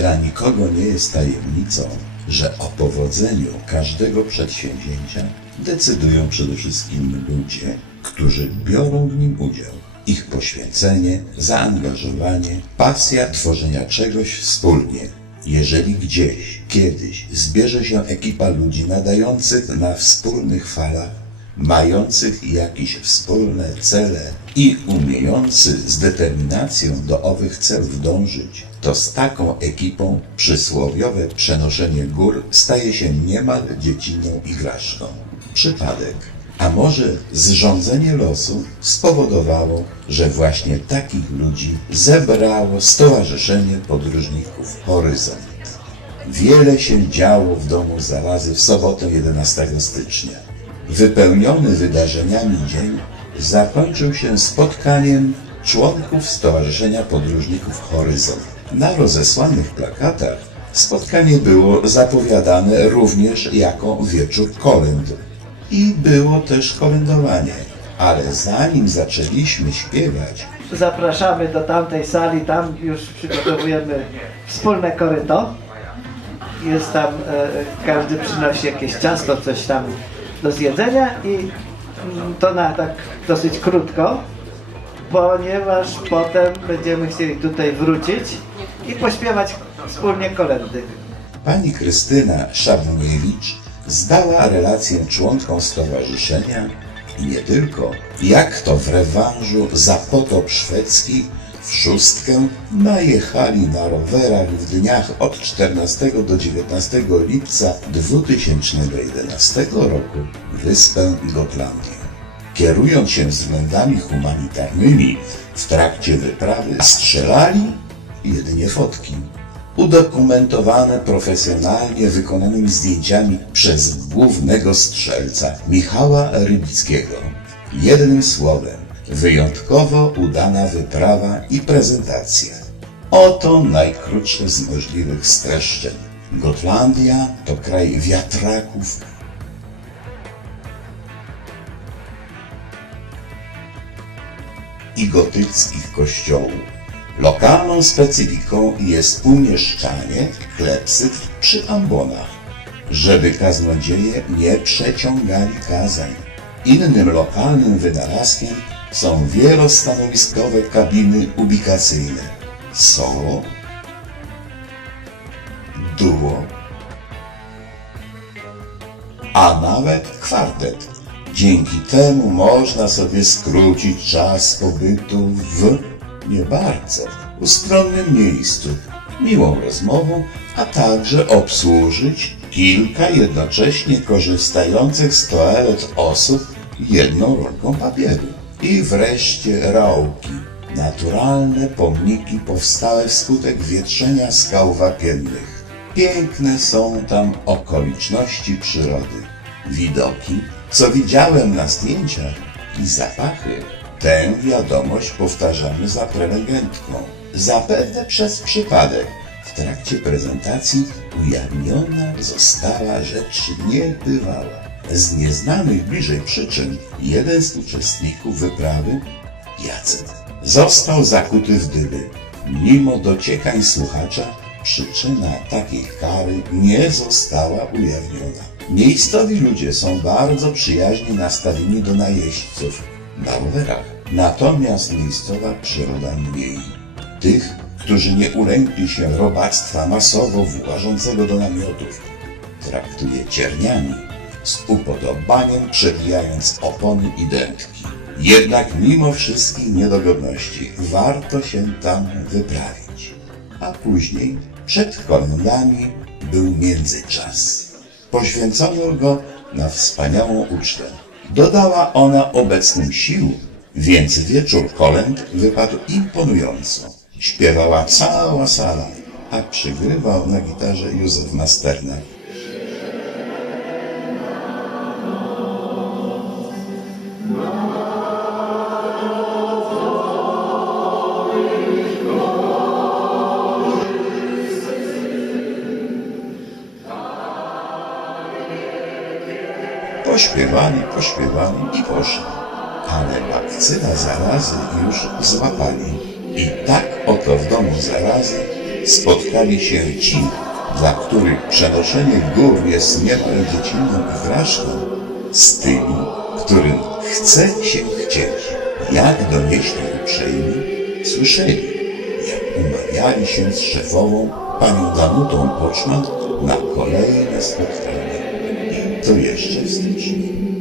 Dla nikogo nie jest tajemnicą, że o powodzeniu każdego przedsięwzięcia decydują przede wszystkim ludzie, którzy biorą w nim udział. Ich poświęcenie, zaangażowanie, pasja tworzenia czegoś wspólnie. Jeżeli gdzieś, kiedyś zbierze się ekipa ludzi nadających na wspólnych falach, mających jakieś wspólne cele i umiejący z determinacją do owych celów dążyć, to z taką ekipą przysłowiowe przenoszenie gór staje się niemal dziecinną igraszką. Przypadek, a może zrządzenie losu spowodowało, że właśnie takich ludzi zebrało Stowarzyszenie Podróżników Horyzont. Wiele się działo w domu zarazy w sobotę 11 stycznia. Wypełniony wydarzeniami dzień zakończył się spotkaniem członków Stowarzyszenia Podróżników Horyzont. Na rozesłanych plakatach spotkanie było zapowiadane również jako wieczór kolęd. I było też kolędowanie. Ale zanim zaczęliśmy śpiewać, Zapraszamy do tamtej sali, tam już przygotowujemy wspólne koryto. Jest tam, e, każdy przynosi jakieś ciasto, coś tam do zjedzenia i to na tak dosyć krótko, ponieważ potem będziemy chcieli tutaj wrócić i pośpiewać wspólnie kolendy. Pani Krystyna Szabuniewicz zdała relację członkom stowarzyszenia i nie tylko, jak to w rewanżu za potop szwedzki szóstkę najechali na rowerach w dniach od 14 do 19 lipca 2011 roku wyspę Gotlandię. Kierując się względami humanitarnymi, w trakcie wyprawy strzelali jedynie fotki. Udokumentowane profesjonalnie wykonanymi zdjęciami przez głównego strzelca Michała Rybickiego. Jednym słowem, wyjątkowo udana wyprawa i prezentacja. Oto najkrótsze z możliwych streszczeń. Gotlandia to kraj wiatraków, i gotyckich kościołów. Lokalną specyfiką jest umieszczanie klepsyd przy ambonach, żeby kaznodzieje nie przeciągali kazań. Innym lokalnym wynalazkiem są wielostanowiskowe kabiny ubikacyjne. Solo, duo, a nawet kwartet. Dzięki temu można sobie skrócić czas pobytu w nie bardzo ustronnym miejscu, miłą rozmową, a także obsłużyć kilka jednocześnie korzystających z toalet osób jedną rolką papieru. I wreszcie rałki, naturalne pomniki powstałe wskutek wietrzenia skał wapiennych. Piękne są tam okoliczności przyrody, widoki, co widziałem na zdjęciach i zapachy. Tę wiadomość powtarzamy za prelegentką. Zapewne przez przypadek w trakcie prezentacji ujawniona została rzecz niebywała. Z nieznanych bliżej przyczyn jeden z uczestników wyprawy, Jacek, został zakuty w dyby. Mimo dociekań słuchacza, przyczyna takiej kary nie została ujawniona. Miejscowi ludzie są bardzo przyjaźnie nastawieni do najeźdźców na rowerach, natomiast miejscowa przyroda mniej. Tych, którzy nie ulękli się robactwa masowo włażącego do namiotów, traktuje cierniami, z upodobaniem przewijając opony i dętki. Jednak mimo wszystkich niedogodności warto się tam wyprawić. A później, przed kolumnami, był międzyczas. Poświęcono go na wspaniałą ucztę. Dodała ona obecnym sił, więc wieczór kolęd wypadł imponująco. Śpiewała cała sala, a przygrywał na gitarze Józef Masternak. Pośpiewali, pośpiewali i poszli. Ale bakcyla zarazy już złapali. I tak oto w domu zarazy spotkali się ci, dla których przenoszenie gór jest niemal dziecinną igraszką, z tymi, którym chce się chcieć. Jak donieśli uprzejmi, słyszeli, jak umawiali się z szefową, panią Danutą Poczman, na kolejne spotkanie. To jeszcze w styczniu.